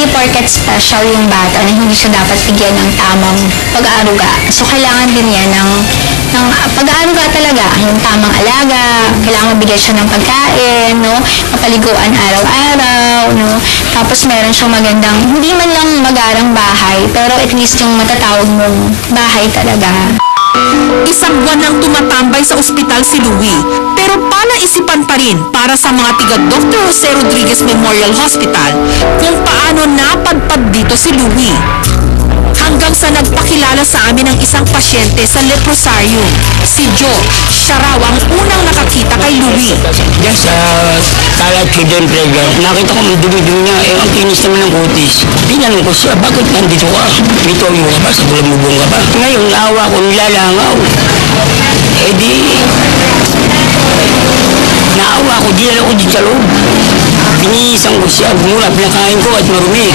hindi porket special yung bata na hindi siya dapat bigyan ng tamang pag-aaruga. So, kailangan din yan ng pag-aaruga talaga, yung tamang alaga, kailangan mabigyan siya ng pagkain, no? Mapaliguan araw-araw, no? Tapos meron siyang magandang, hindi man lang magarang bahay, pero at least yung matatawag mong bahay talaga. Isang buwan nang tumatambay sa ospital si Louie, pero palaisipan pa rin para sa mga tiga Dr. Jose Rodriguez Memorial Hospital kung paano napadpad dito si Louie. Hanggang sa nagpakilala sa amin ng isang pasyente sa leprosarium, si Joe. Siya raw ang unang nakakita kay Louie. Diyan sa Talat Hidden Prayer, nakita ko may dumi-dumi niya, ang kinis naman ng kutis. Tinanong ko siya, bakit nandito ka? May toyo ka ba? Sa bulamubong ka ba? Ngayon, naawa ko, nilalangaw. Eh di, naawa ko, dinala ko din sa loob. Binihisan ko siya, mula pinakain ko at marumi.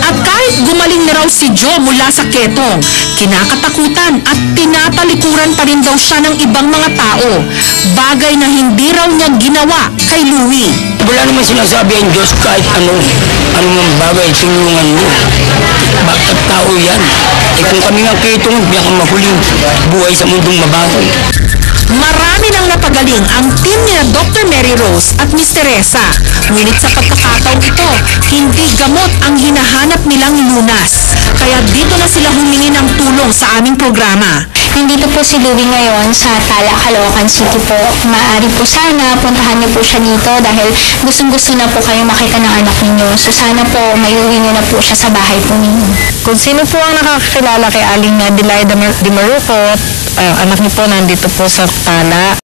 At kahit gumaling na raw si Joe mula sa ketong, kinakatakutan at tinatalikuran pa rin daw siya ng ibang mga tao. Bagay na hindi raw niya ginawa kay Louie. Wala naman sinasabi ang Diyos kahit anong bagay, tulungan mo. Bakit tao yan? Eh kung kami nga ketong, biyak ang mahuling buhay sa mundong mabaho. Marami nang napagaling ang team ni Dr. Mary Rose at Miss Teresa. Ngunit sa pagkakataong ito, hindi gamot ang hinahanap nilang lunas. Kaya dito na sila humingi ng tulong sa aming programa. Nandito po si Louie ngayon sa Tala, Caloocan City po. Maaari po sana, puntahan niyo po siya dito dahil gustong-gusto na po kayong makita ng anak ninyo. So sana po, may uwi niyo na po siya sa bahay po ninyo. Kung sino po ang nakakakilala kay Aling Adelaida Di Marupot, anak niyo po nandito po sa Tala.